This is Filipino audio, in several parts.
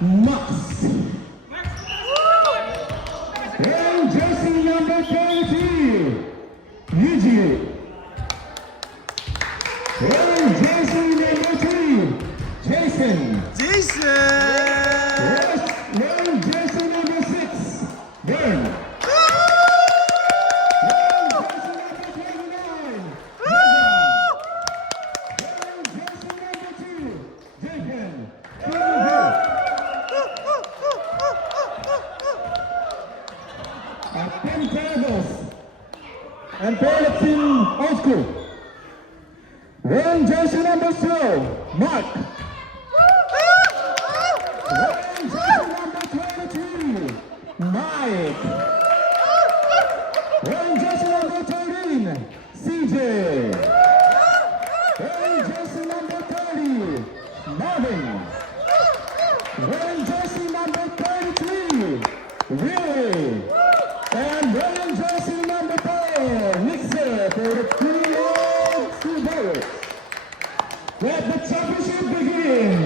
Max. And jersey number 22, Yuji. And jersey number 3, Jason. And jersey number 6, Vern. And for the team old school, wearing jersey number 2, Mark. Wearing jersey number 23, Mike. Wearing jersey number 13, CJ. Wearing jersey number 30, Marvin. Wearing jersey number 33, Willie. And wearing jersey number 4, Nixon for the two Pirates. Let the championship begin.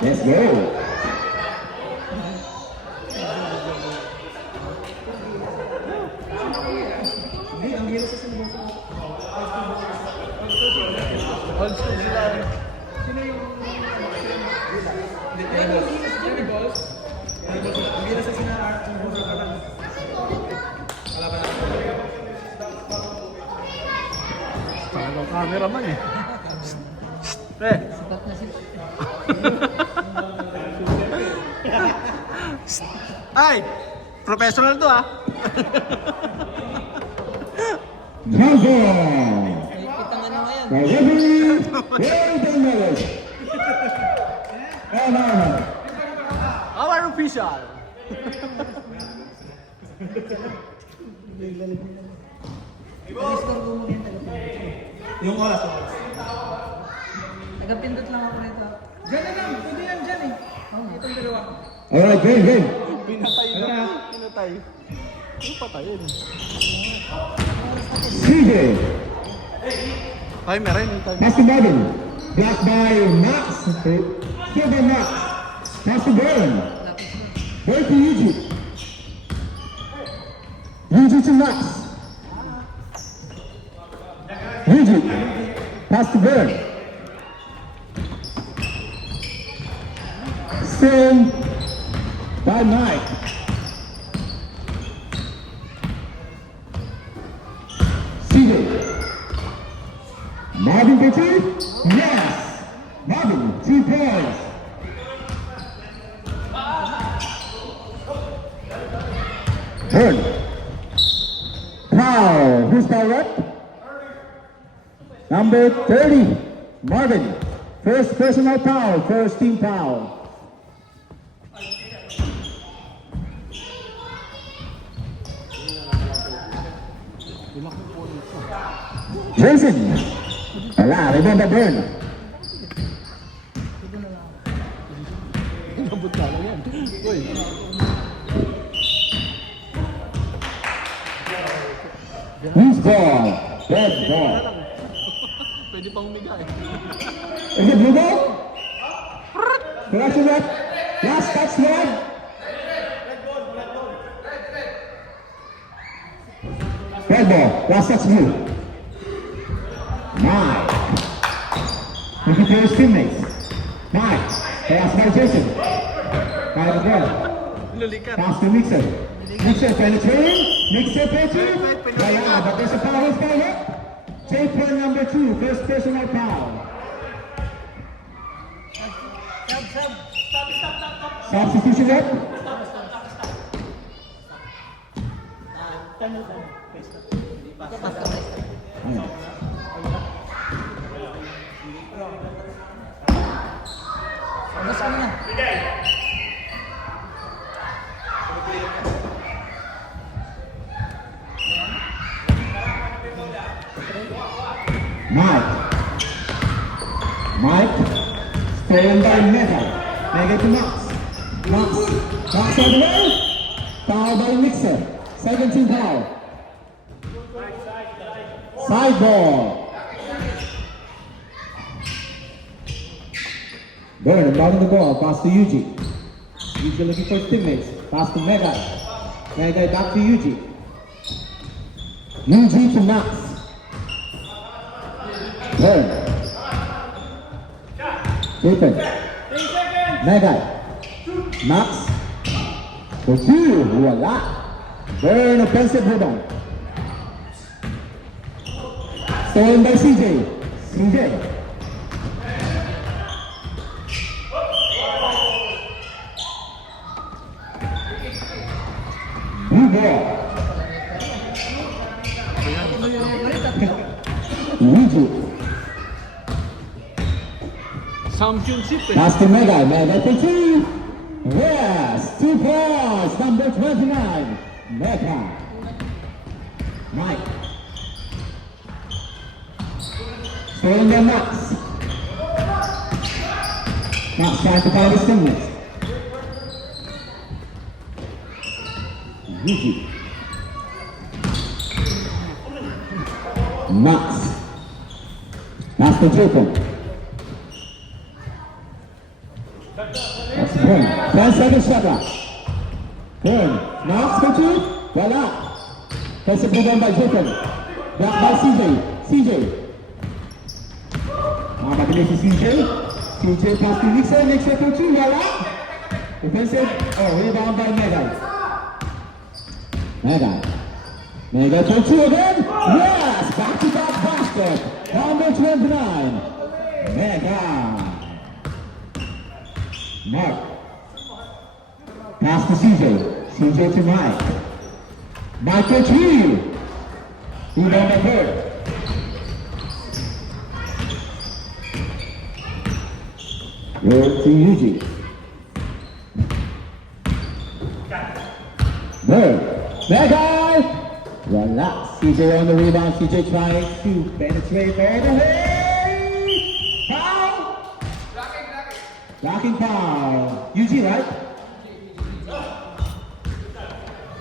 Let's go. Old school sila. Sino yung... Hindi balls? Hindi na sa sinara. Wala pa na. Parang cameraman eh. Pre. Sipat na si... Ay! Professional to ah. Number. Kita nga naman yan. Referee, Wellington Miller. And Our official. Yung oras. Nagapindot lang ako nito. Diyan na lang. Pwede yan dyan eh. Itong dalawa. alright, game. Pinatay na. Pinatay. Ano patayin? CJ. Ay, meron yung time. Pass to Marvin. Blocked by Max. Still by Max. Pass to Burn. Burn to Yuji. Yuji to Max. Yuji. Pass to Burn. Still by Mike. CJ. Marvin for 2? Yes! Marvin, 2 points. Burn. Foul. Who's foul up? Number 30, Marvin. First personal foul, first team foul. Jason. Wala, remember Burn. Nabot na lang yan. Uy. Loose ball. Red ball. Pwede pang humiga eh. Is it blue ball? Correction rep. Last touch red. Red ball. Last touch blue. Mike. Looking for his teammates. Mike. Pass by Jason. Right as well. Lulikat. Pass to Mixer. Mixer penetrating. Mixer penetrating. Kaya, but there's a foul. Who's foul up? J-Pen number 2. First personal foul. Substitution up. Agas ka na. Mike. Stolen by Meta. Mega to Max. Max. Max all the way. Foul by Mixer. 17 foul. Side ball. Burn, inbounding the ball, pass to Yuji. Yuji looking for his teammates. Pass to Megai. Megai back to Yuji. Yuji to Max. Burn. Jason. Megai. Max. For two. Voila. Burn, offensive rebound. Stolen by CJ. CJ. Blue ball. Luigi. Championship eh. Pass to Megai. Megai for two. Yes. 2 points. Number 29. Megai. Mike. Stolen by Max. Max trying to find his teammates. Yuji. Max. Pass to Jacob. That's Burn. 10 seconds shot clock. Burn. Max for two. Voila. Pass it by Jacob. Back by CJ. CJ. Mabilis si CJ. CJ pass to Nixon. Nixon for two. Voila. Defensive. Oh, rebound by Megai. Megai. Megai for two again. Yes. Back-to-back basket. Number 29. Megai. Mark. Pass to CJ. CJ to Mike. Mike for three. Rebound by Bird. Roll to Yuji. Bird. Megai. Voila. CJ on the rebound. CJ trying to penetrate right away. Foul. Blocking foul. Yuji, right?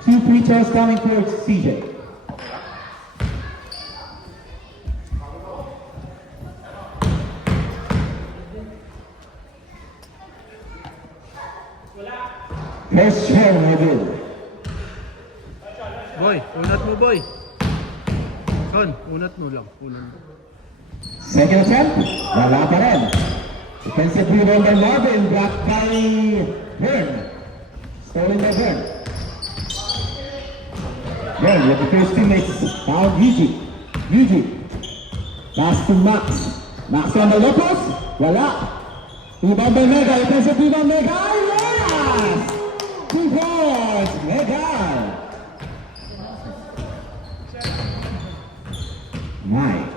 2 free throws coming towards CJ. First shot, Mobile. Boy, unat mo boy. Son, unat mo lang. Unat mo. Second attempt, wala pa rin. Defensive rebound by Marvin, blocked by Burn. Stolen by Burn. Burn with the first teammates, found Yuji. Yuji. Pass to Max. Max on the low post, wala. Rebound by Megai, defensive rebound by Megai, yes! 2 points, Megai. Mike.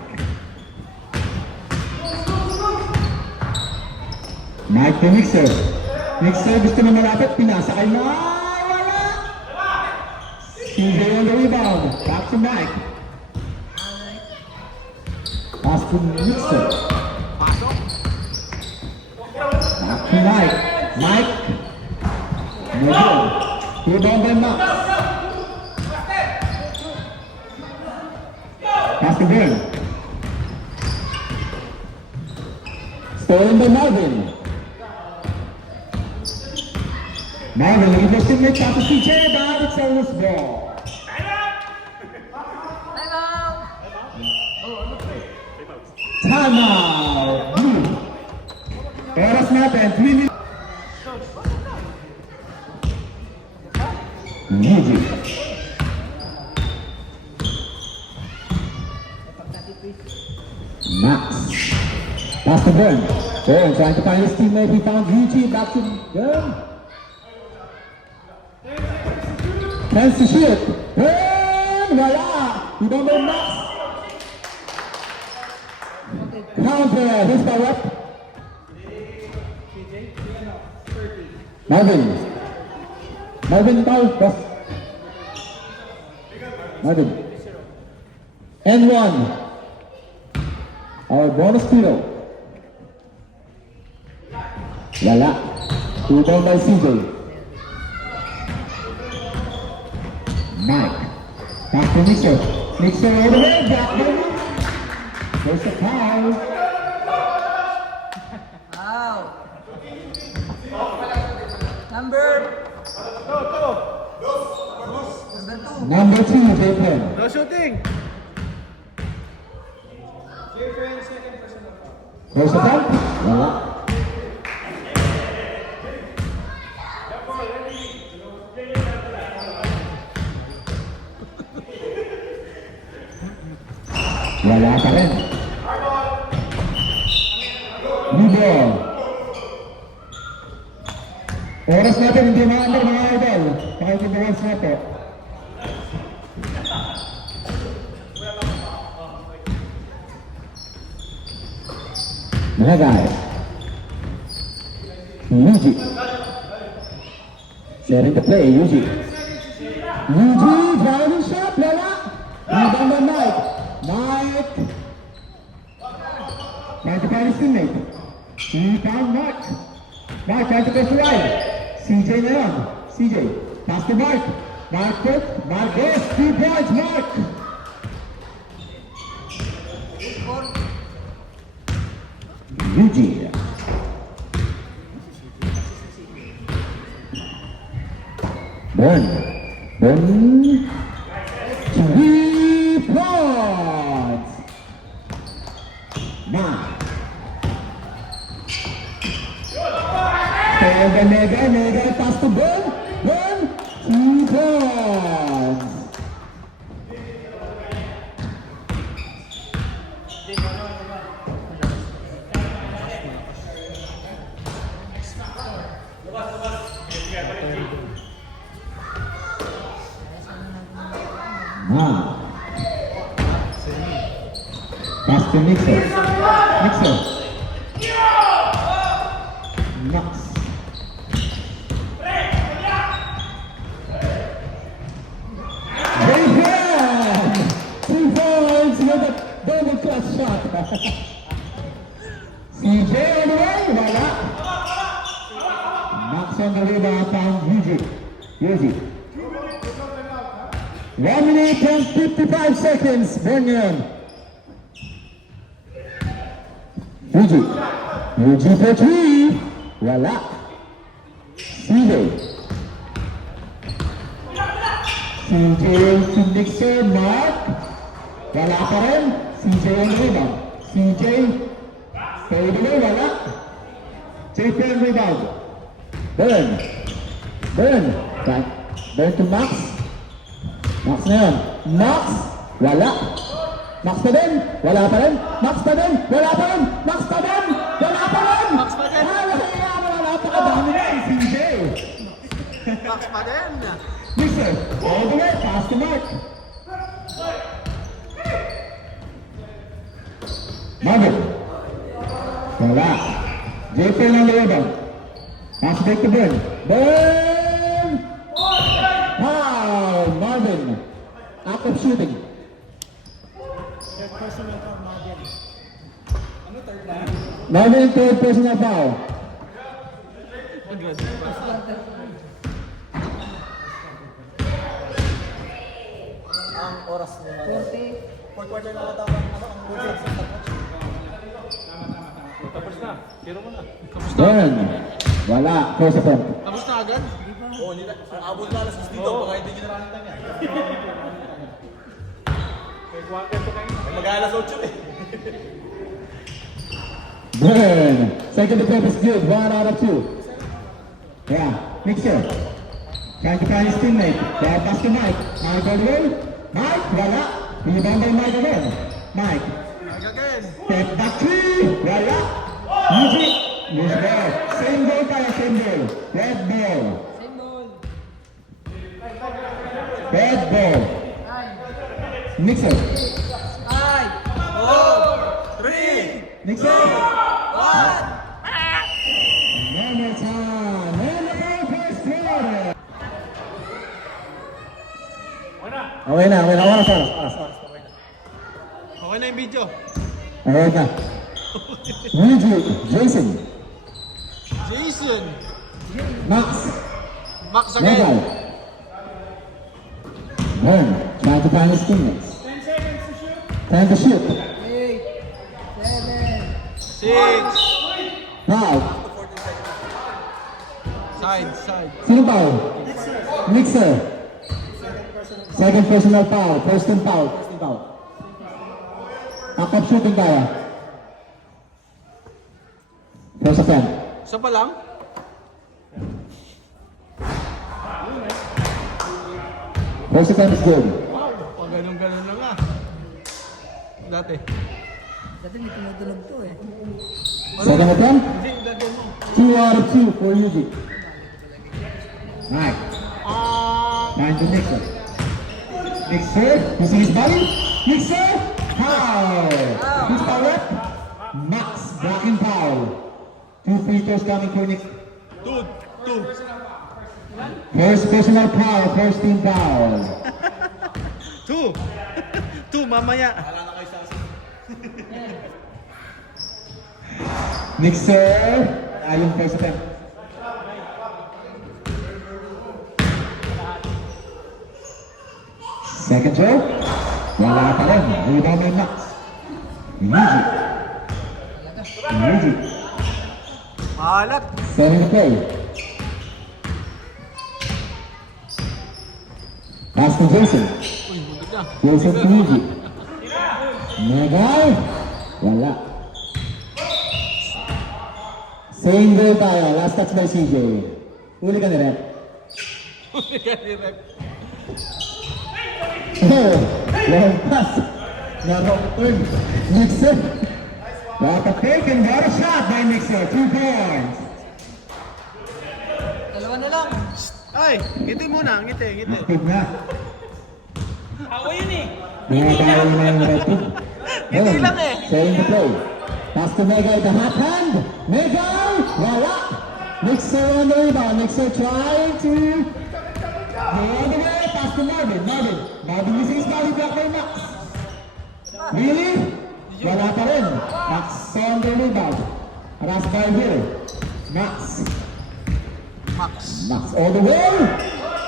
Mike the Mixer. Mixer gusto na malapit, pinasa kay Mike. Wala! CJ on the rebound. Back to Mike. Pass to Mixer. Back to Mike. Mike. Mobile. Rebound by Max. Pass to Burn. Stolen by Marvin. Marvin looking for teammates after CJ, but it's a loose ball. Timeout. Blue. Oras natin, 3 minutes. Yuji. Max. Pass to Burn. Burn trying to find his teammate. He found Yuji. Back to Burn. Chance to shoot. Burn. Voila. Rebound by Max. Counter. Who's the rep? Marvin. Marvin ikaw. Boss. Marvin. N1. Our bonus kilo. Wala. Rebound by CJ. Mike. Back to Mixer. Mixer all the way. Back by Mike. There's a foul. Wow. Number 2, Japan. No shooting! First attempt, wala. Wala pa rin. New ball. Oras natin hindi maandar mga idol. Pakikibawan sa ito. Mga guys. Yuji. Sharing the play, Yuji. Yuji, driving shot, wala. Rebound by Mike. Mike. Trying to find his teammate. Rebound Mark. Mark trying to push wide. CJ na lang. CJ. Pass to Mark. Mark put. Mark goes. 2 points, Mark. Yuji. Burn. Burn. 3 points. Now. Mega, pass to Burn. Burn. 2 points. Now. Pass to Mixer. Mixer. Knox. Japan! 2 points with a double clutch shot. CJ on the way, wala. Knox on the rebound, found Yuji. Yuji. 1 minute and 55 seconds. Bring in. Yuji. Yuji for 3. Wala. CJ. CJ to Mixer. Mark. Wala pa rin. CJ on the rebound. CJ. Fade away. Wala. Japan rebound. Burn. Burn. Burn to Max. Max na yun. Max. Wala. Max pa din. Wala pa rin. Max pa din. Wala pa rin. Max pa din. Wala pa rin. Max pa din. Wala pa kadami na yung CJ. Max pa din! Mixer. All the way. Pass to Mark. Marvin. Wala. JP lang na rebound. Pass back to Burn. Burn! Wow! Marvin. Out of shooting. Marvin, third personal foul. Burn. Wala. Close attempt. Tapos na agad? Abot na alas 6 dito, baka hindi nyo nakalitan yan. Mag-alas 8 eh. Burn. Second attempt is good. 1 out of 2. Yeah. Mixer. Trying to find his teammate. Bad pass to Mike. Mike all the way. Mike. Wala. Rebound by Mike again. Mike. Again! Step back 3. Wala. Yuji. Lose ball. Same goal tayo. Same goal. Red ball. Red ball. Mixer. 3! Mixer. Normal time. Normal first quarter. Okay na. Oras. Okay na yung video. Okay na. Yuji. Jason. Jason! Max. Max Megal. again! Burn. Trying to find his teammates. 10 to shoot. 6! Foul. Side. Sino foul? Mixer. Second personal foul. First team foul. Up shooting kaya. First attempt. Isa pa lang? First attempt is good. Pag ganun-ganun na nga. Dati. Dati may tumutunog to eh. Second attempt. Hindi, dati mo. 2 out of 2 for Yuji. Right. Time to Mixer. Mixer, using his body. Mixer, foul. Who's foul up? Max, blocking foul. 2 free throws coming for Nick. Two. First personal foul, first team foul. Two, mamaya. Mixer, ayun first attempt. Second throw, wala pa rin. Rebound by Max. Yuji. Mahalat. Setting the play. Pass to Jason. Uy, muntik na. Jason to Yuji. Megay. Wala. Same goal tayo. Last touch by CJ. Uli ka na rep. Oh, long pass. Narong turn. Mixer. Got a fake and got a shot by Mixer. 2 points. Dalawa na lang. Ay, ngiti muna, ngiti. Active na. Ako yun eh. Mga tayo na yung red team. Hindi lang eh. Setting the play. Pass to Megay, the hot hand. Megay, wala. Mixer on the rebound. Mixer trying to go all the way. Pass to Marvin. Marvin using his body block by Max. Really? Wala pa rin. Max on the rebound. Pass by here. Max all the way.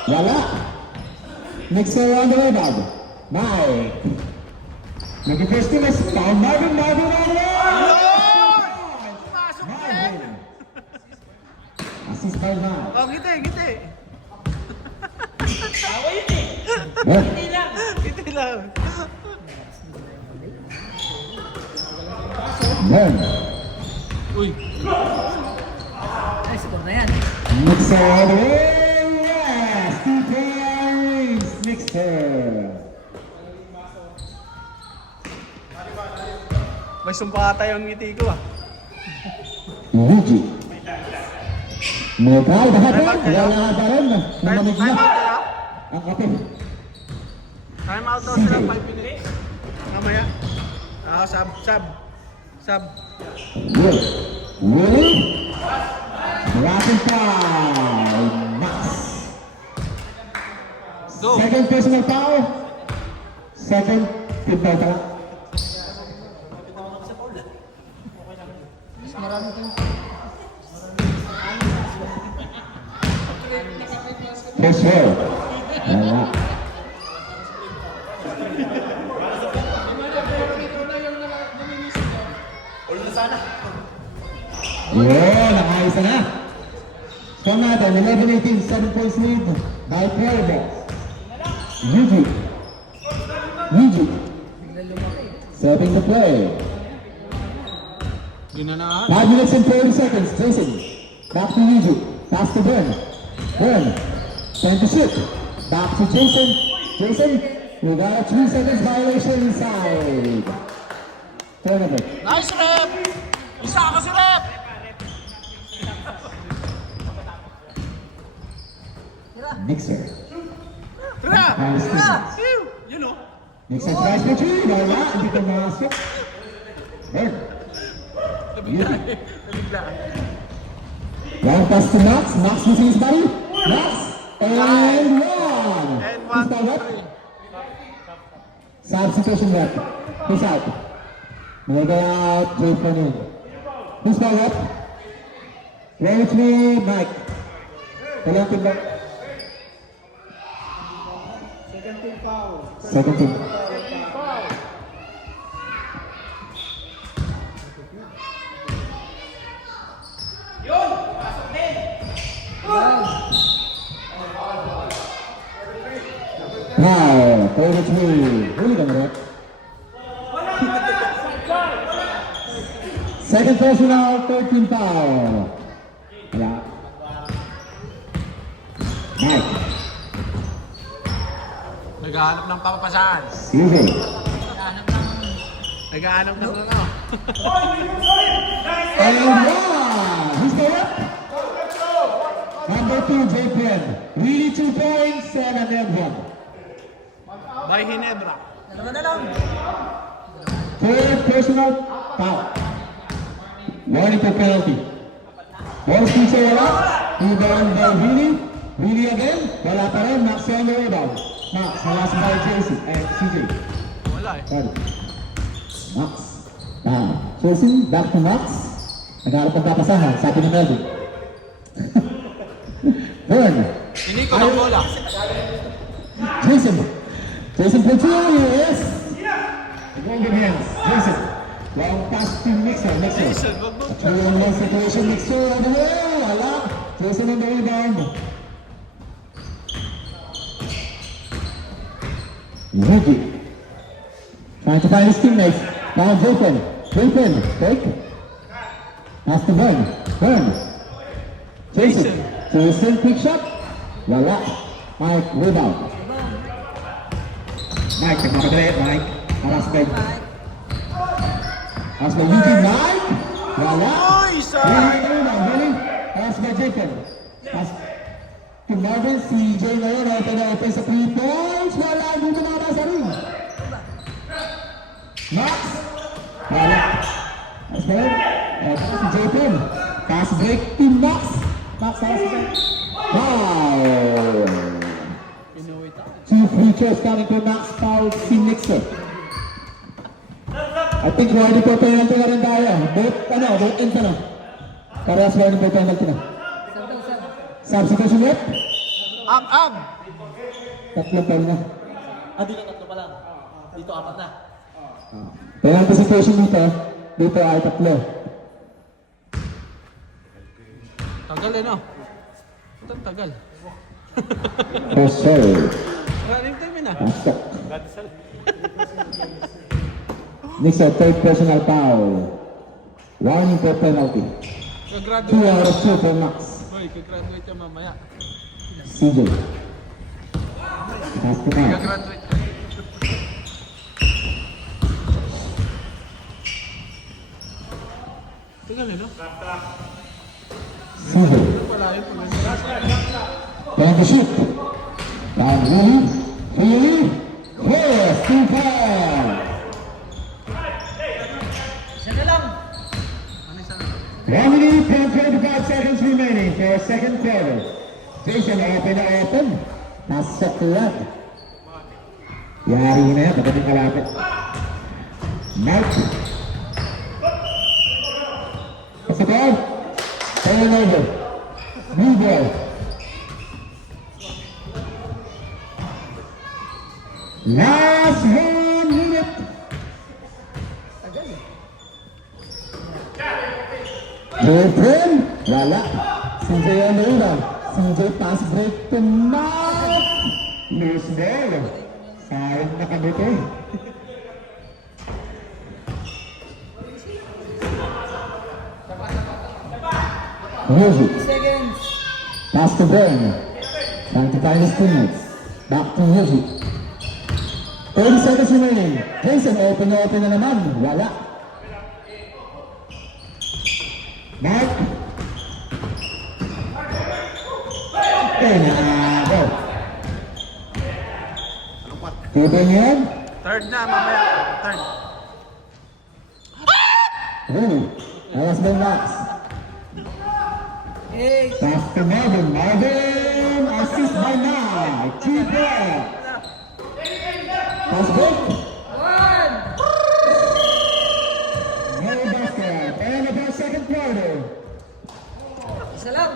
Wala. Mixer on the rebound. Mike. Looking for Stilas. Found Marvin all the way. Marvin. Assist by Mike. Oh, ngiti. Yeah. Ngiti lang. Man. Uy, Ay, score na yan. Mixer all the way. Yes. 2 points. Mixer. may sumpa ata yung ngiti ko ah. Luigi. Megay, the hot hand. Wala pa rin. Namamig na. Time out na. Ang kapit. Time out daw sila 5 minutes. Mamaya. Sub. Willie. Rapid foul. Max. Go. Second personal foul. Second team foul pala. First foul. Wala. Yun, nakayos na. Score natin, 11-18, 7 points lead by Parables. Yuji. Serving the play. Ginanaan. 5 minutes and 30 seconds. Jason. Back to Yuji. Pass to Bern. Time to shoot. Back to Jason. We got a 3 seconds violation inside. Turnover. Nice rep! Isa ka si rep! Mixer. Tira! Nice distance. You know. Mixer tries for 3. Wala. Hindi ko masok. Bern. Nabigla. Long pass to Max. Max using his body. Max. And one. And Who's 1, that rep? 3. Substitution rep. Who's out? Mega out. Jay Fanin. Who's that rep? Play with me, Mike. Walang team back. Second team. 33. Hooligan, right? Second personal, 13 foul. Wala. Mike. Naghahanap ng papapasahan. CJ. Naghahanap ng ano. And one. Who's there? Number 2, JPN. Really 2 points and an end one. By Hinebra. Third personal foul. Warning for penalty. Ball speed sa wala. Rebound by Really. Really again. Wala pa rin. Max on the rebound. Max, halas by JC. CJ. Wala eh. Sorry. Max. Chasing. Back to Max. Nagharap ang papasahan. Sabi ni Melvin. Burn. Hindi ko ng bola. Jason. Jason for 2. Yes. Wrong hands. Jason. Long pass to Mixer. Jason, wag mo. Long situation. Mixer on the way. Wala. Jason on the rebound. Yugi. Trying to find his teammates. Now Jason. Jason. Take. Has to Burn. Burn. Jason. Jason pick shot. Wala. Mike rebound. Mike, nagmamadali. Mike. Alas by. Alas by Eugene. Mike. Wala. Oy, isa! Rebound. Really? Alas by Jacob. Alas to Marvin. CJ ngayon. Open na open sa 3 points. Wala. Dito na sa ring. Max. Wala. Alas by. Si Jacob. Pass break to Max. Max has it. Wow! Two free throws coming to Max foul si Nixon. I think ready for penalty na rin tayo. Both ends ano. Parehas ready for penalty na. Substitution yet? Am! Tatlo pa rin na. Dito tatlo pa lang. Dito apat na. Penalty situation dito. Dito ay tatlo. Tagal eh no? Ito tagal. First serve. Maraming time yun ah. Pasok. Nixon, third personal foul. Warning for penalty. 2 Kagraduate. out of 2 for Max. Hoy, kagraduate ka mamaya. CJ. Pass to Max. Kagraduate ka. Tagal eh no? CJ. Wala yun pag Time to shoot. Down Really. Yes, 2 foul. Sige lang. 1 minute and 25 seconds remaining for second quarter. Jason, open na open. Pasok lang. Yari na yan, pagdating kalapit. Mike. Pasok lang. Turnover. New ball. Last 1 minute. Jason, wala. CJ on the rebound. CJ pass break to Mike. Loose ball. Sayang nakabuti. Music. Seconds. Pass to Burn. Trying to find his teammates. Back to Music. 30 seconds remaining. Jason, open na naman. Wala. Mike. Okay na. Go. Tibing yan. Third na mamaya. Third. Really? Alas by Max. Hey. Pass to Marvin. Marvin. Assist by Mike. 2 points. Pass break. One. No basket. And about second quarter. Isa lang.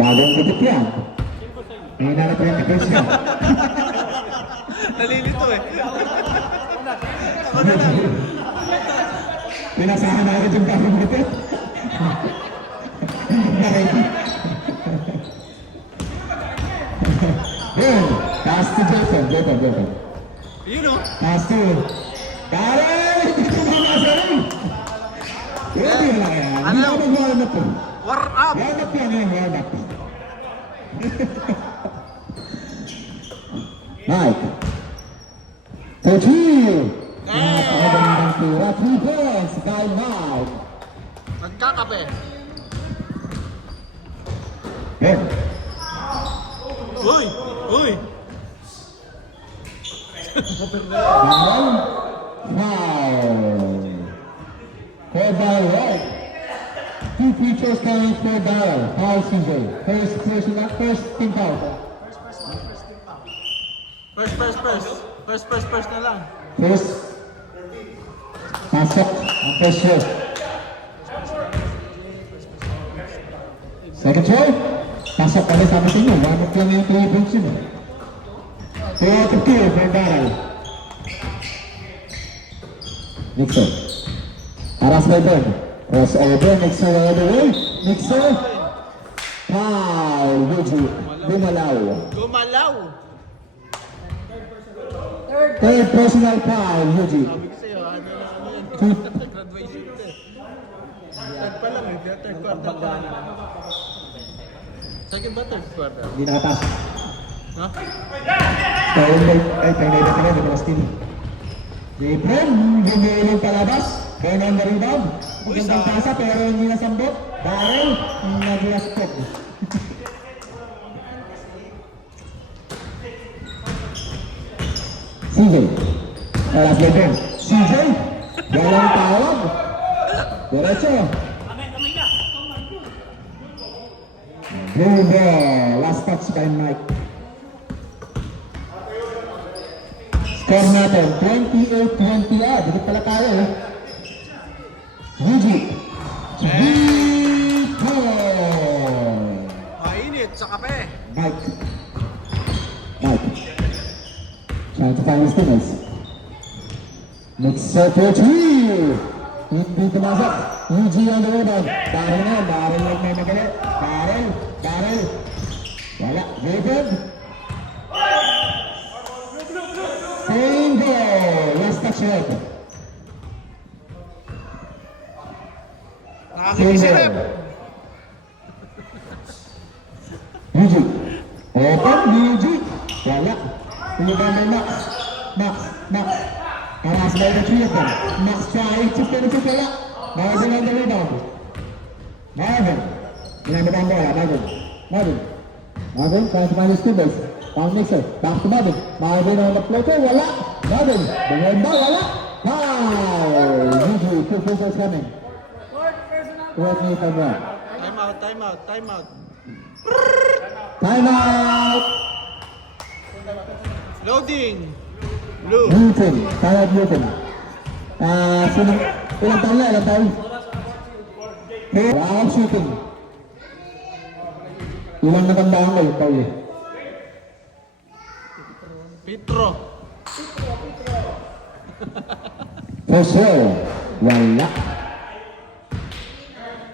Bagong titik yan. May nanap rin na first shot. Nalilito eh. Pinasahan na agad yung bagong titik. Boom. Pass to Jason. Jason. Yun o. Pass to Darren! Hindi ko mamasa rin! Hindi na lang yan. Hindi ako mag-warm up. War up! Warm up yan eh, warm up. Mike. 13! Napakagandang tira. 3 points by Mike. Nagkakape. Ben. Uy! Uy! Down. Foul. Called by White. 2 features carrying for Darrell. Foul CJ. First team foul. First na lang. First. Pasok. Ang first shot. Second try. Pasok kami sabi sa inyo. Warm-up lang yung 3 points yun. 2 out of 2 for Darrell. Nixon. Para sa Ben. Crossover. Nixon all the way. Nixon. Foul. Yuji. Gumalaw. Gumalaw! Third personal foul. Yuji. Sabi ko sa'yo, ano yan? Graduation ito eh. Third pa lang eh. Third quarter pa lang. Second ba third quarter? Hindi nakapasok. Ha? Tayo na di ba steal? Jepron, bumulong palabas. Kaya na rebound. Magandang pasa pero hindi nasambot. Darrell, nag-lastop. CJ. Alas Jepron. CJ. Walang tawag. Diretso. Blue ball. Last touch by Mike. Score natin, 28-20 dito pala tayo eh. Yuji. 3 points. Mainit sa kape. Mike. Trying to find his teammates. Mixer for 3. Hindi tumasok. Yuji on the rebound. Darrell na, Darrell lang may magalit. Darrell. Wala. David. Same goal. Last touch right. Nakakikisirip. Yuji. Open, Yuji. Wala. Rebound by Max. Pass by the 3 of them. Max trying to finish it. Wala. Marvin on the rebound. Marvin trying to find his teammates. Found Mixer. Back to Marvin. Marvin on the floater. Wala. Marvin. Bumenda. Wala. Foul. Yuji. 2 pointers coming. Correct me if I'm wrong. Time out. Timeout. Loading. Blue. Newton. Timeout Newton. Ilang taon? Round shooting. Ilang natandaan kayo, Paul? Petro. For sure. Wala.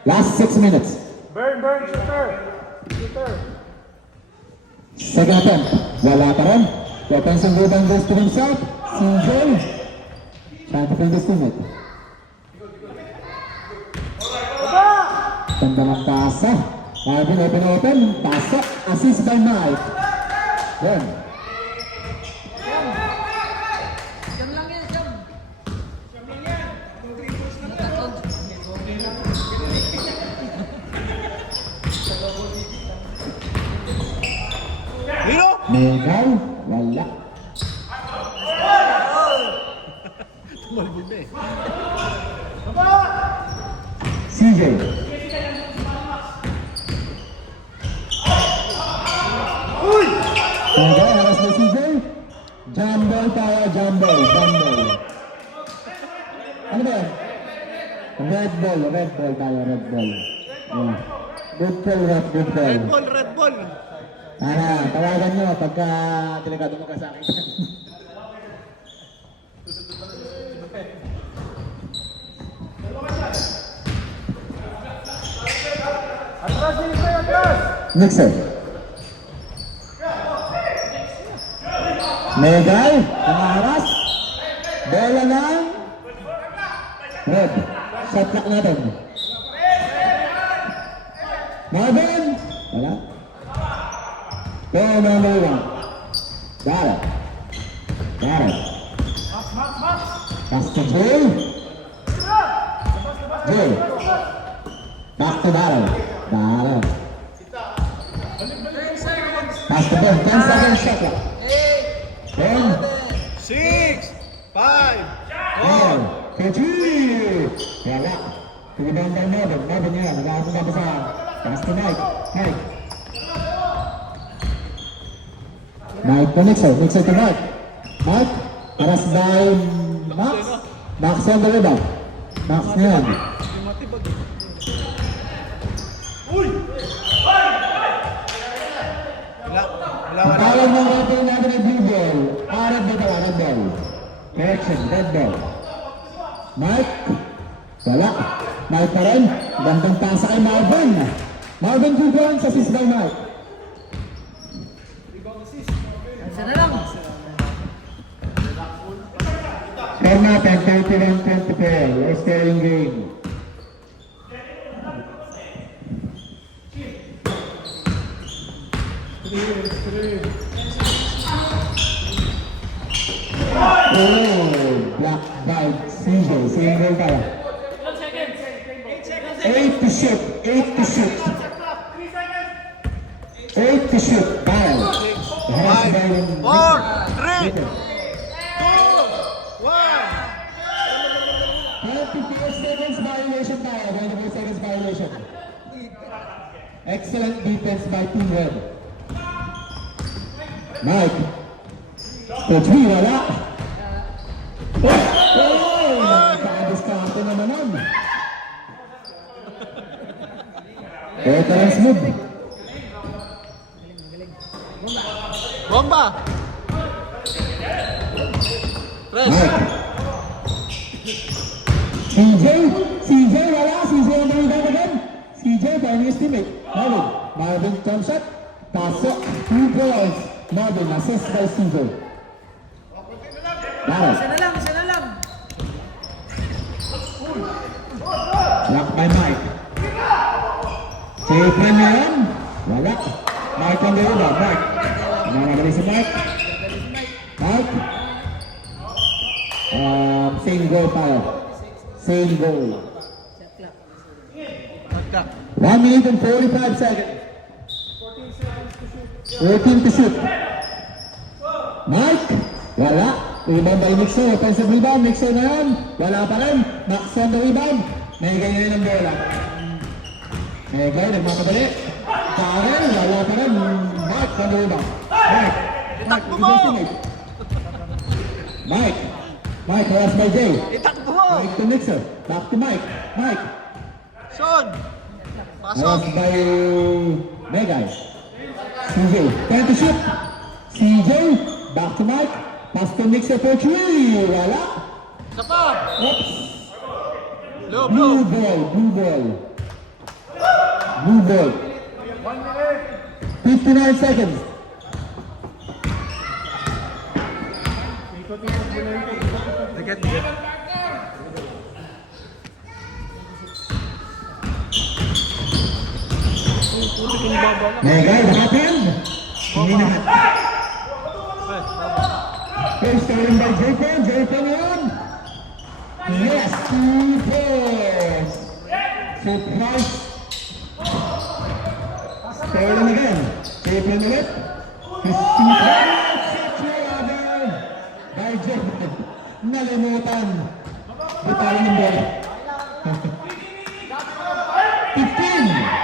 Last 6 minutes. Burn, shooter. Second attempt. Wala pa rin. The offensive rebound goes to himself. CJ. Trying to find his teammate. Tanda ng pasa. Marvin open. Pasok. Assist by Mike. Then. Diyan lang yan, Jam. Hero. Megal. Wala. Tumalbog na eh. CJ. Okay, haras na CJ. Jumble tayo, jumble. Ano ba? Red ball tayo, red ball. Yeah. Good call. Red ball. Tawagan nyo pagka delikado mo ka sa akin. Mixer. Megay, umaharas. Bola ng red. Shot clock natin. Marvin. Wala. Ball number 1. Got it. Got it. Pass to Joel. Joel. Back to Darrell. Darrell. Pass to Ben. 10 seconds shot clock. 10. 6, 5, 4. 3. Wala. Rebound by Marvin. Marvin yan. Nag-aabot na sa pass to Mike. Mike. Mike to Mixer. Mixer to Mike. Mike. Paras by Max. Max on the rebound. Max na yan. Ang tawag ng referee natin ay blue ball. Red ball, red ball. Correction, red ball. Mike. Wala. Mike pa rin. Gandang pasa kay Marvin. Marvin 2 points, assist by Mike. Isa na lang. Score natin, 31-24. We're still in game. Oh, block by CJ. Single tayo. 8 to shoot. 8 to shoot. 8 to shoot. Barrel. Harus by 4, 3, 2, 1. 24 seconds violation tayo. 24 seconds violation. Excellent defense by Team Red. Mike. Coach B, wala. Oh! Nakadiskarte naman nun. Veterans move. Bomba! Press! Mike. CJ wala. CJ ang mga again. CJ, pwede yung teammate. Marvin, jump shot. Pasok. 2 points. Marvin, assist by CJ. Barrel. Isa na lang, isa na lang. Block by Mike. Safe na yan. Wala. Mike on the rebound. Mike. Nanagaling si Mike. Mike. Same goal tayo. Same goal. Nagka. 1 minute and 45 seconds. 14 to shoot. Mike. Wala. Rebound by Mixer. Offensive rebound. Mixer na yan. Wala pa rin. Max on the rebound. May ganyan ang bola. Megay, nagmamadali. Karen, wala pa rin. Mike on the rebound. Mike. Itakbo mo! Mike. Mike, pass by Jay. Itakbo mo! Mike to Mixer. Back to Mike. Mike. Sean! Pass Pasok! by Megay. CJ. 10 to shoot. CJ. Back to Mike. Pass to Mixer for 3. Wala. Isa pa! Oops. Low, Blue low! ball. Blue ball. Blue ball. 59 seconds. Megay, nakapend. Hindi na. First stolen by Jacob. Jacob yun. Yes, 2 points. Surprise. Stolen again. Jacob ulit. His 2 points. By Jacob. Nalimutan. Bitawan ng bola. 15.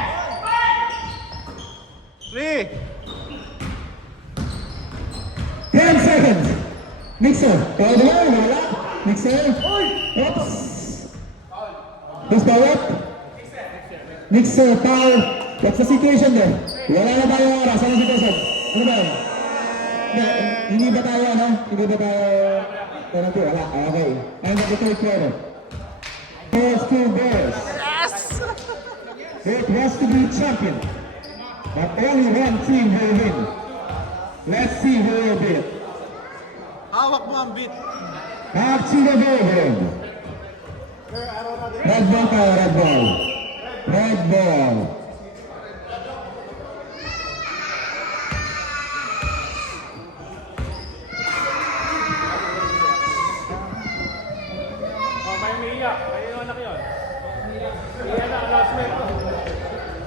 3! 10 seconds. Mixer. All the way. Wala. Mixer. Oops. Who's power up? Mixer. Power. What's the situation there? Wala na tayo oras. Ano situation? Ano ba yun? Hindi ba tayo, ano? Hindi ba tayo... Penalty? Wala. Okay. And the third quarter. Bears to Bears. Yes! It has to be champion. But only one team will win. Let's see who will be it. hawak mo ang beat. Back to the building. Red ball tayo, red ball. Red ball.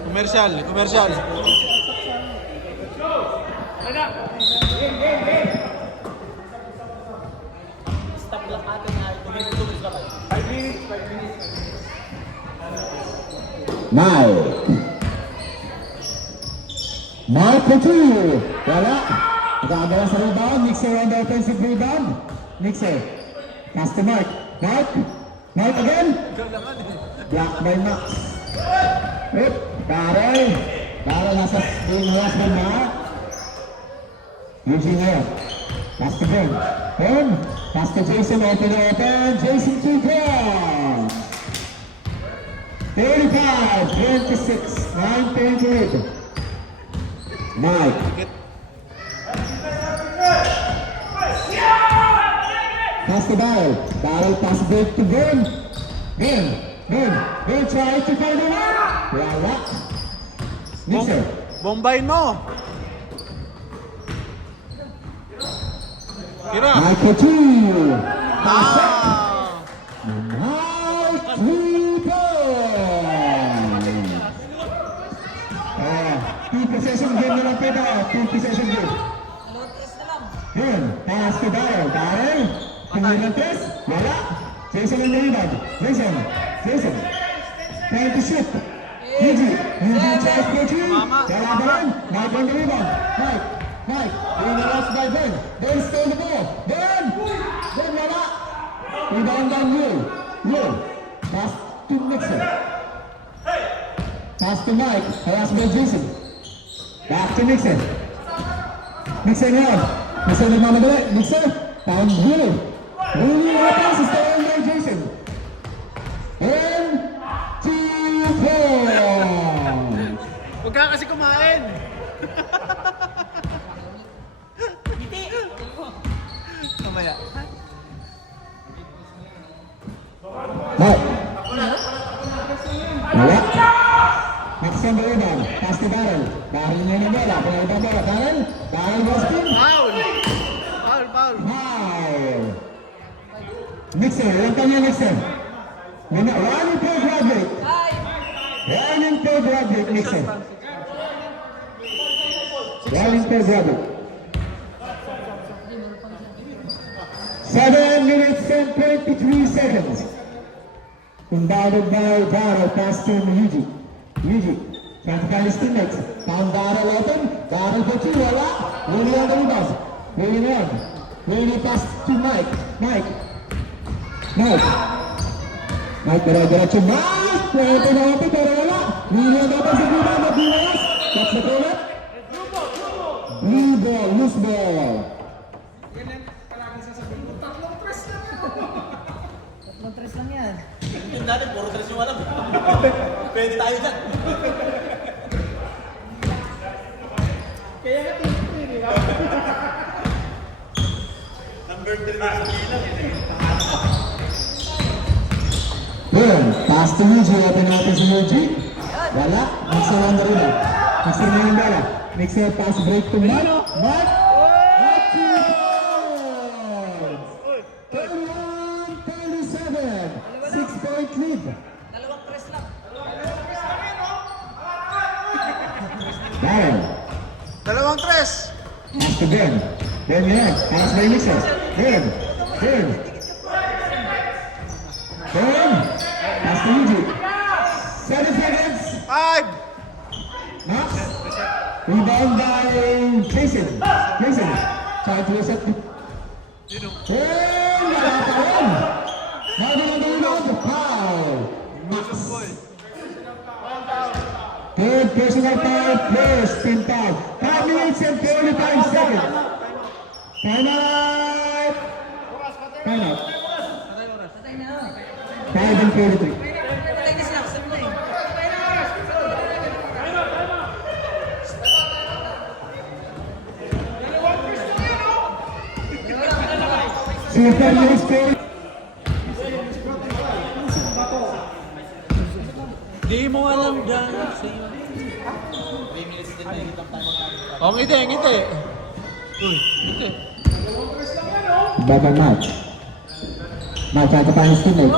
Komersyal, komersyal. Mark for two. Wala. Nagagawa sa rebound. Mixer on the offensive rebound. Mixer. Pass to Mark. Mark. Mark again. Block by Max. Oop. Carol. Carol nasa last man na. Eugene ngayon. Pass to Ben. Ben. Pass to Jason. Open. Jason to Ben. 35-26. 9-point lead. Mike. Pass to Barrel. Barrel pass break to Ben. Ben try to find a one. Wala. Mixer. Bombayin mo. Tira. Mike for two. Pass up. Ah. Mike 3 points. Two possession game na lang pwede. Two possession game. Yun. Pass to Barrel. Barrel. Tingnan test. Wala. Jason on the rebound. Jason. Trying to shoot. Eugene tries for two. Wala ba rin? Mike on the rebound. Mike. Being lost by Ben. Ben stole the ball. Ben wala. Rebound down Will. Pass to Mixer. Pass to Mike. Harassed by Jason. Back to Mixer. Mixer ngayon. Mixer nagmamadali. Mixer. Found Will. Will opens. Stay on by Jason. And 2 points. Huwag ka kasi kumain. Mamaya. Mike. Wala. Next on the rebound. Pass to Barrel. Barrel niya ng bola. Pinalibang bola. Barrel goes in. Foul. Foul. Mixer. Ilang kanya Mixer? Running for graduate. Mixer. Running for graduate. 7 minutes and 23 seconds. Inbounded by Barrel. Pass to Eugene. Trying to find his teammates. Found Barrel open. Barrel for two. Wala. Willie on the rebound. Willie pass to Mike. Mike, diretso. Mike! Open na open, pero wala. Willie on the offensive rebound. Magdiwalas. That's the corner. Blue ball, loose ball. Yan ang palagi sasabihin ko, tatlong tres lang yan. Yung dati, puro tres yung alam. Pwede tayo dyan. Kaya nga tingin eh. Number 3 na sa bilang. Boom! Pass to Eugene. Open natin si Eugene. Wala. Mixer on the rebound. Mixer na yung bola. Mixer pass break to Mark. Mark! 31-37. 6-point lead. Dalawang tres lang. Barrel. Dalawang tres. Pass to Ben. Ben yan. Pass by Mixer. Ben. Pass to Eugene. 7 seconds. 5. Max. Rebound by Jason. Trying to reset the... Wala pa rin. Bago na rebound. Foul. Max. Third personal foul. First team foul. 5 minutes and 45 seconds. Time out. 5 and 43. Patay na sila, kasama na eh. Super News Story. Di mo alam dyan sa'yo. Oh, ngiti, ngiti. Uy, ngiti. Bagang match. Match, try to find his teammate.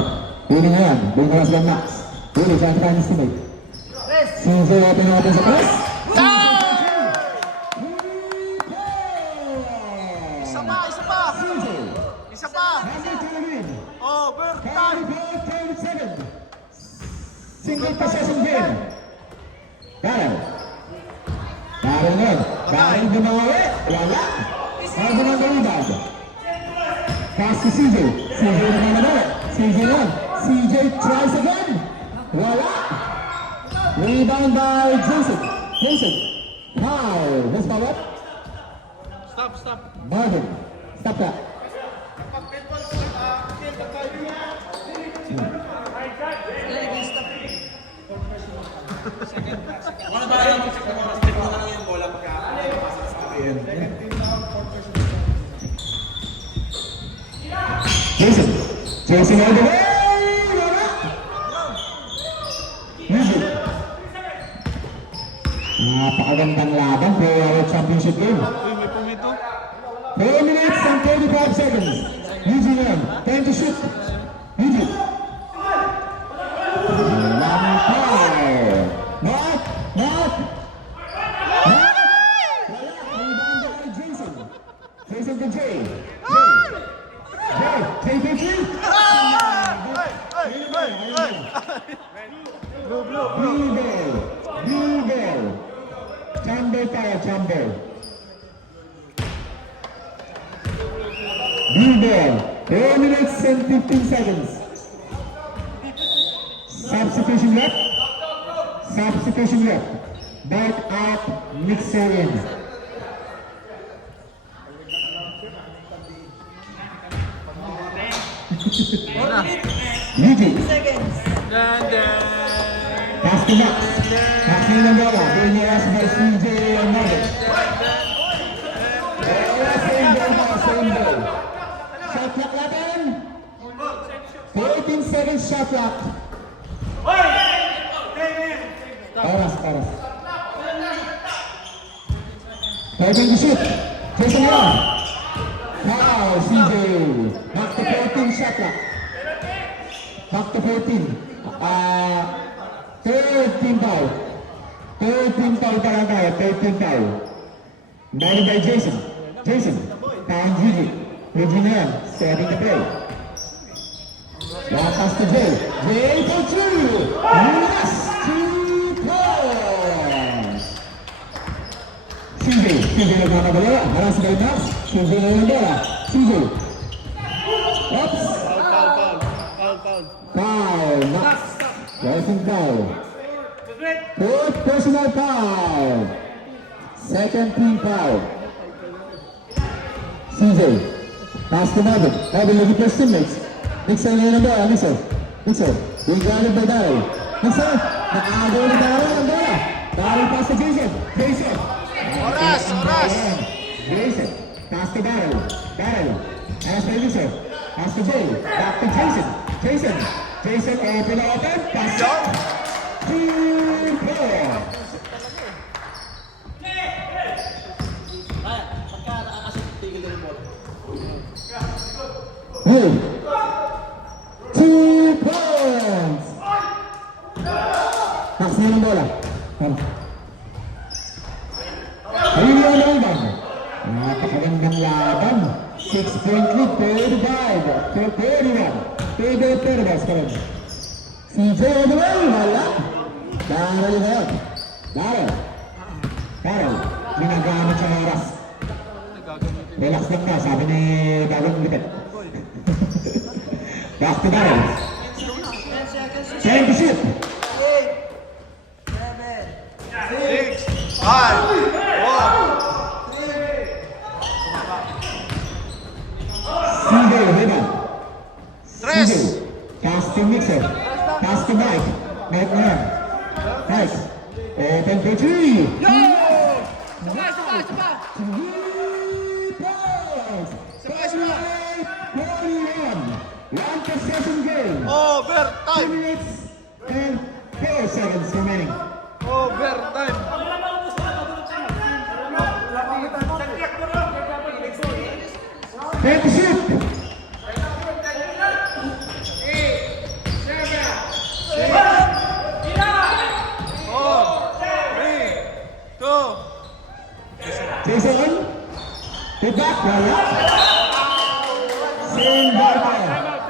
Huli na yan. Bring the last one, Max. Huli, try to find his teammate. CJ open sa press. Isa pa, isa pa. CJ. Isa pa. Number 2 Overtime. Carry 37. Single possession game. Darren. Darren yun. Darren bumawi. Wala. Ano na rebound? Pass to CJ. CJ naman naman. CJ naman. CJ tries again. Wala. Rebound by Jason. Jason. Foul. This foul up. Stop, stop. Marvin. Stop that. Jason. Jason all the way. Wala. Music. Napakagandang laban for our championship game. Uy, may pumito. 4 minutes and 35 seconds. Eugene on. Time to shoot. Eugene. Lamang foul. Not. Not. Not. Wala. Rebound by Jason. Jason to Jay. Jay. Jay to three. Blue ball. Blue ball. Chamber tayo, chamber. Blue ball. 4 minutes and 15 seconds. Substitution left. Substitution left. Back up, mixer in. Eugene. Pass to Max. Max Nilangola. Being asked by CJ and Morgan. Same ball. Shot clock natin. 14 seconds shot clock. Oras. Pwedeng to shoot. Jason Young. Foul, CJ. Back to 14 shot clock. Back to 14. Third team foul. Third team foul talaga. Third team foul. Meron by Jason. Jason. Down Gigi. Gigi na yan. Setting the play. Pass to Jay. Jay for two. Last 2 points. CJ nagmamagala. Maras by Max. CJ na yung bola. CJ. Oops. Foul. Max. Rising foul. Fourth personal foul. Second team foul. CJ. Pass to Marvin. Marvin looking for his teammates. Mixer na yun ang bola. Mixer. Being guarded by Daryl. Mixer. Nakagawa ni Daryl ang bola. Daryl pass to Jason. Jason. Oras. Jason. Pass to Daryl. Pass to Mixer. Pass to Jay. Back to Jason. Jason open. Pass to 2 points. Hey. 2 points. Max na yung bola. Ayun yung laban. Napakagandang laban. 6-point lead, 35. 31 ka rin. CJ all the way, wala. Daryl na yun. Daryl, ginagamit sa oras. Relax lang ka, sabi ni Gagawin Lipet. Back to Daryl. 10 to shoot. 6, 5, 1. CJ, rebound. Tres. CJ, pass to Mixer. Pass to Mike. Mike na yan. Nice. Open for 3. Sabay! 3 points. 38 points. possession game. 2 Overtime! minutes and 4 seconds remaining. Overtime! Time to shoot. Jason, hit back, wala. Same ball.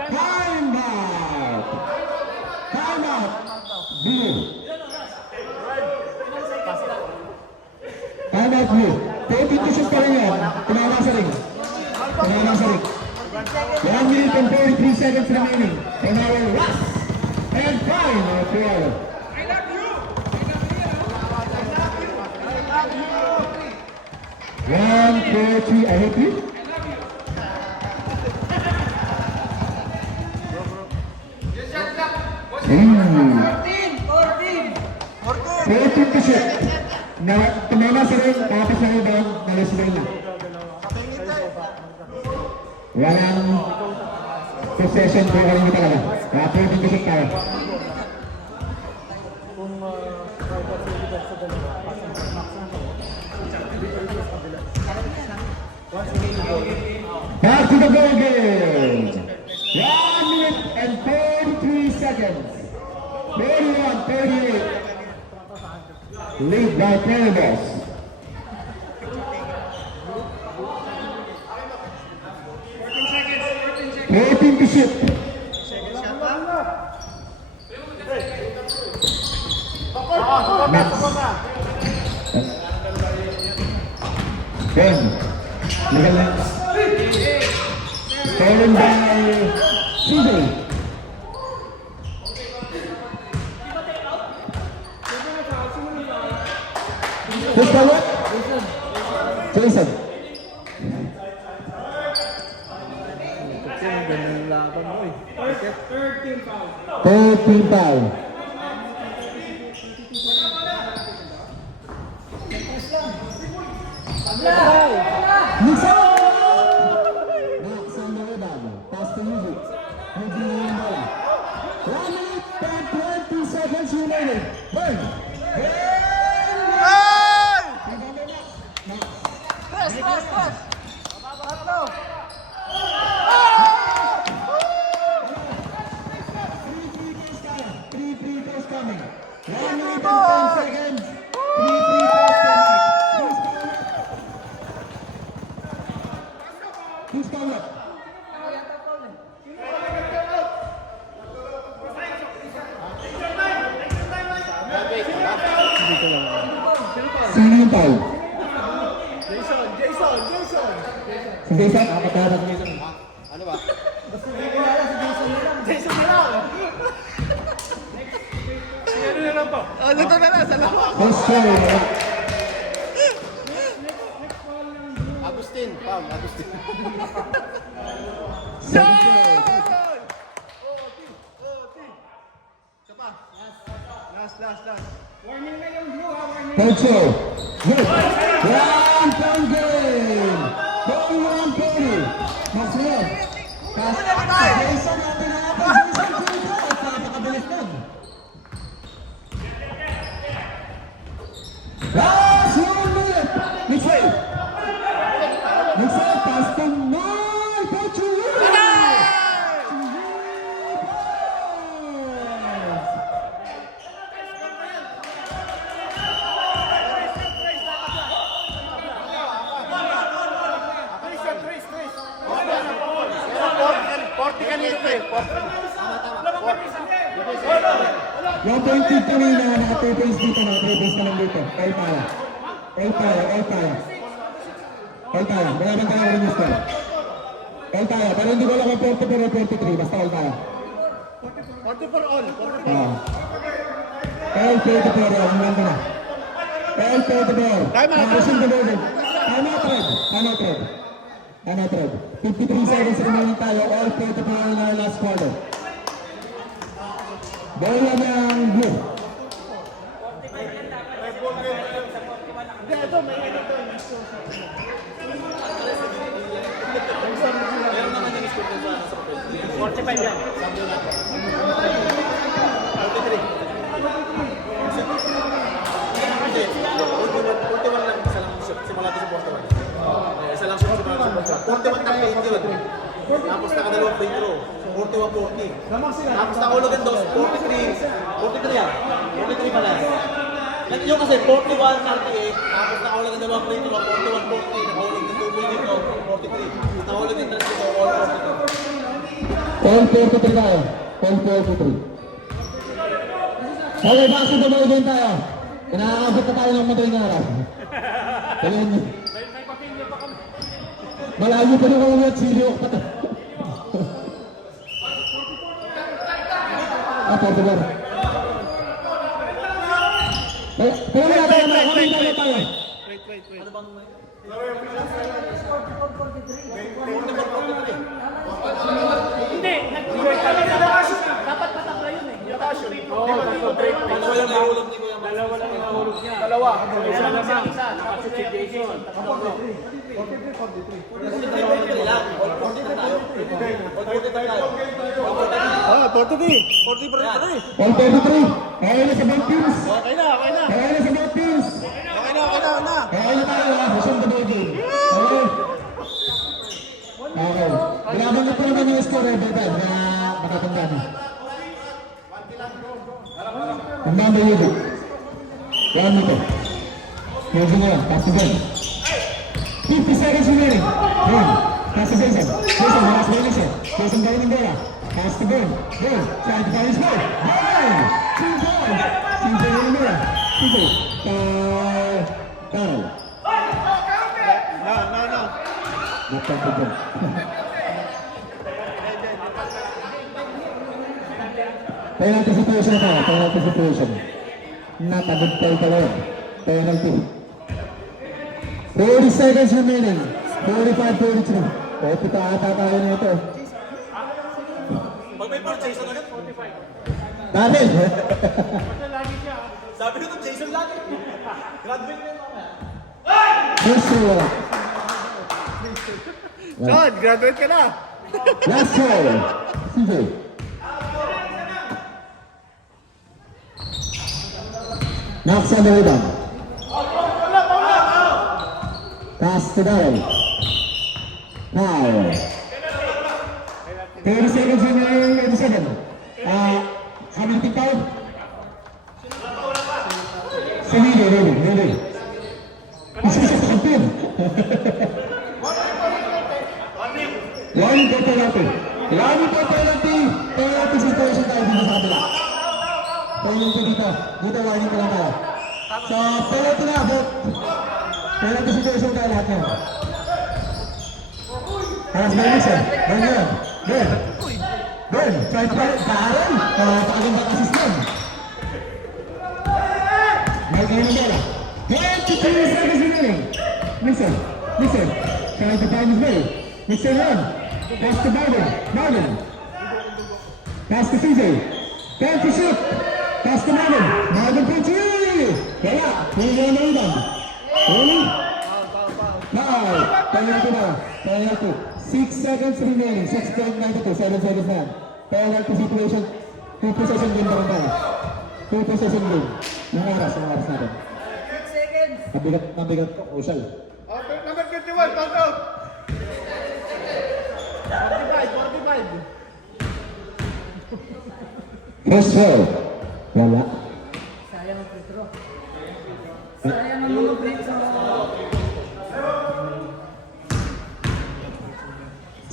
Time out. Time out. Blue. Time out blue. 30 to shoot pa rin yan. Tumama sa ring. Tumama sa ring. 1 minute and 43 seconds remaining. And our last and final player. One, two, three, I hate you. Mm. 14 to shoot. Na tumama sa ring, tapos na rebound, nalusbay na. Walang possession, pero kaling talaga. Kaya 14 to shoot tayo. Back to the goal game. 1 minute and 43 seconds. 31-38. Lead by Cannabis. Waiting to shoot. Next. Then, legal next. Stolen by CJ. Who's the what? Jason. Ganun laban mo eh. 13 foul. Nixon! Max on the rebound. Pass to Yuji. Yuji on the ball. 1 minute and 20 seconds remaining. Burn! Three free throws coming. 1 minute and 10 seconds. 3 free throws coming. Who's coming up? Sino yung foul? Si Jason? Kapatapat ni Jason. Ano ba? Dito na lang sa lawa. First foul. Agustin, Paul, Agustin. Second foul. Isa pa. Last. Third foul. Good. 1 point game. 41-40. Mas Leo. Pass. Jason natin natin. Jason Filippo. At napakabilis nun. Last 1 minute. Mixel. Mixel. Pass to Noy. Petrucci. Yung point feed kanina, naka-2 dito, naka-3 ka lang dito. El Pala. Mayaman ka lang rin yung score. El Pala, pero hindi ko lang ang 40 pero 23, basta El Pala. 44 all. El Pedro, ang ganda na. El Pedro. Nakasing the ball. Time out red. 53 seconds remaining tayo. El Pedro in our last quarter. Bola ng blue. Meron naman yung score doon sa 45 yan. Tapos nakadalawang free throw. 41-40. Tapos nakahulugan dos, 43 yan. 43 pala. Yung kasi 41-38, tapos nakahulugan dalawang free throw, 41-40. Nakahulugan ng 2 minutes dito, 43. At nakahulugan din dito, all 42. All 43 tayo. All 43. Okay, basketball game tayo. Kinakakabot na tayo ng madaling araw. Kailan nyo? Malayo pa rin ako ulit, siliyok pa tayo. Portugal. Pero wala tayo na, kami tayo tayo. Ano bang may? Hindi, dapat patakla yun eh. Ano walang nahulog ni Kuya Max? Dalawa lang yung nahulog niya. Dalawa. Isa lamang. Tapos si Jason. All 43 tayo. All 43 tayo. Ah, 43. 40 pa rin pa rin. All 33. Kaya na sa ball teams. Okay na, okay na. Kaya na sa ball teams. Okay na. Kaya na tayo ha. Resume the ball game. Okay. Okay. Binabanggit ko naman yung score eh, Bertan, na matatanda mo. Ang dami yun. Yan mo to. Medyo na yan. Pass to gun. 50 seconds remaining. Yan. Pass to Jason. Jason, malas ba yun siya? Jason ba yun yung bola? Pass to gun. Gun. Trying to find his goal. Gun! 2 points. CJ yun yung bola. CJ. Down. No. Nakpan to gun. Penalty situation na. Penalty situation. Natagod tayo talaga. Penalty. 40 seconds remaining. 45-43. Pwede pa ata tayo nito. Pag may part, Jason agad, 45. Dati! Sabi nito, Jason lagi. Graduate na yun mamaya. First roll. John, graduate ka na. Last roll. CJ. Knocks on the rebound. Pass to Darrell. Now. 30 seconds remaining, 87. Hamilton foul. Si Lili. Isa sa kampiyon. One po penalty. Penalty situation tayo dito sa kabila. Penalty dito. Dito warning ko lang tayo. So, penalty na, but penalty situation tayo lahat yan. Paras ba yun, sir? Ben, try to find Darren. Pakaganda ka system. May kayo ng bola. 22 seconds remaining. Listen. Try to find his way. Mr. Ron. Pass to Marvin. Pass to CJ. Time to shoot. Pass to Marvin. Marvin for 3. Wala. Hindi na rebound. Ready? Now. Penalty. 6 seconds remaining. 6.92. 7 seconds na. Penalty situation. 2 possession game pa rin tayo. 2 possession game. Yung oras natin. 6 seconds. Mabigat ko. Usyal. Number 51, count out. 45. First roll. Wala. Sayang ang free throw. Sayang ang mga free throw.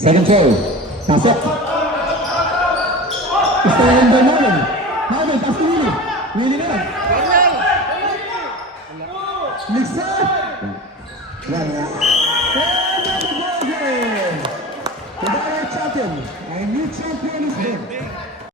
Second roll. Pasok. Stand by Marvin. Pass to Willie. Willie na. Mix up. Wala.